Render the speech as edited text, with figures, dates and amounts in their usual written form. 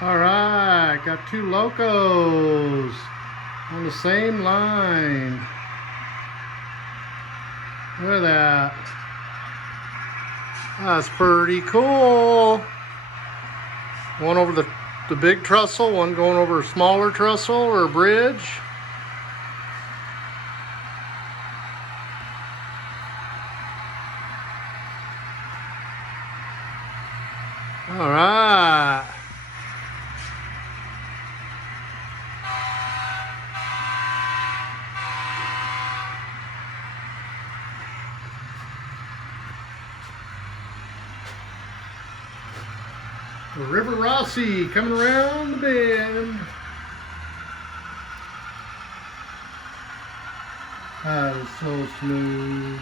All right, got two locos on the same line. Look at that. That's pretty cool. One over the big trestle, one going over a smaller trestle or a bridge. All right. The River Rossi coming around the bend. That is so smooth.